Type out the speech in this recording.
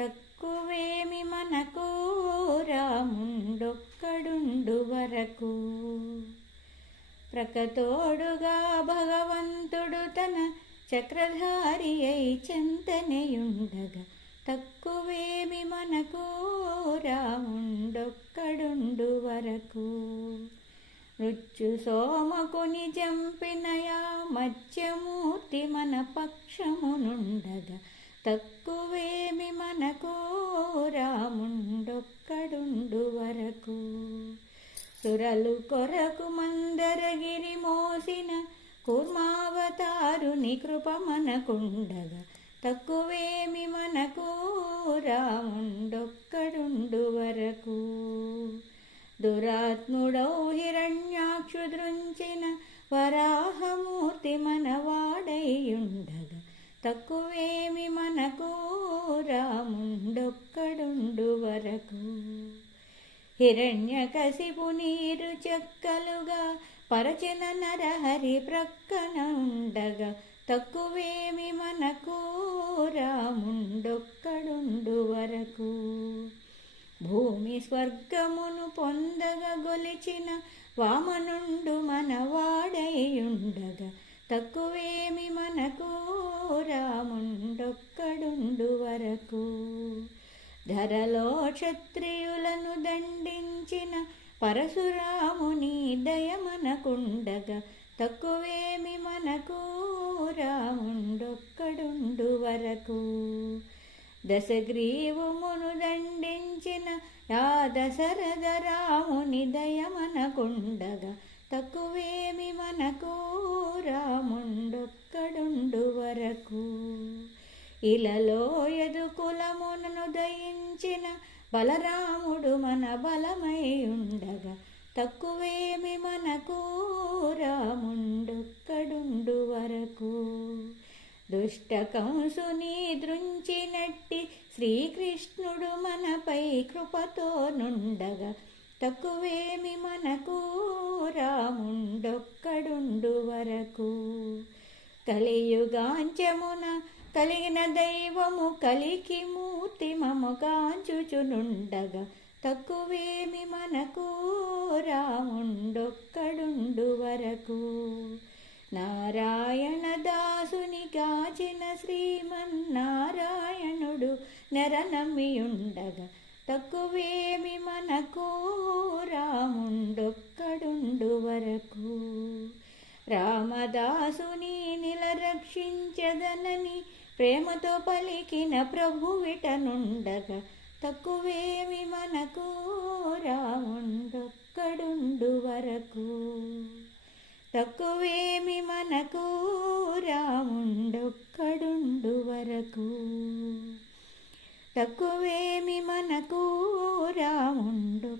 తక్కువేమి మనకు రాముండొక్కడుండు వరకు. ప్రకతోడుగా భగవంతుడు తన చక్రధారి అయి చెంతనేయుండగా తక్కువేమి మనకు రాముండొక్కడుండు వరకు. మృత్యు సోమకుని చంపినయా మత్స్యమూర్తి మన పక్షమునుండగా తక్కువేమి సురలు కొరకు మందరగిరి మోసిన కూర్మావతారుని కృప మనకుండగా. తక్కువేమి మనకు రాముండొక్కడుండు వరకు. దురాత్ముడౌ హిరణ్యాక్షు దృంచిన వరాహమూర్తి మనవాడైయుండగా. తక్కువేమి మనకు రాముండొక్కడుండు వరకు. హిరణ్య కసిపు నీరు చెక్కలుగా పరచిన నరహరి ప్రక్కన ఉండగా తక్కువేమి మనకు రాముండొక్కడుండు వరకు. భూమి స్వర్గమును పొందగ గొలిచిన వామనుండు మనవాడైయుండగా తక్కువేమి మనకు రాముండొక్కడుండు వరకు. ధరలో క్షత్రియులను దండించిన పరశురాముని దయమనకుండగా తక్కువేమి మనకు రాముండొక్కడుండు వరకు. దశగ్రీవుమును దండించిన ఆ దశరథ రాముని దయమనకుండగా తక్కువేమి మనకు రాముండొక్కడుండు వరకు. ఇలలో ఎదు బలరాముడు మన బలమై ఉండగా తక్కువేమి మనకు రాముండొక్కడుండు వరకు. దుష్ట కంసుని దృంచినట్టి శ్రీకృష్ణుడు మనపై కృపతో నుండగా తక్కువేమి మనకు రాముండొక్కడుండు వరకు. కలియుగాంచమున కలిగిన దైవము కలికి మూర్తి మమగాంచుచునుండగా తక్కువేమి మనకు రాముండొక్కడుండు వరకు. నారాయణ దాసుని గాచిన శ్రీమన్నారాయణుడు నెరనమ్మియుండగా. తక్కువేమి మనకు రాముండొక్కడుండు వరకు. రామదాసుని నిలరక్షించదనని ప్రేమతో పలికిన ప్రభువిటనుండగా తక్కువేమి మనకు రాముండొక్కడుండు వరకు. తక్కువేమి మనకు రాముండొక్కడుండు వరకు. తక్కువేమి మనకు రాముండు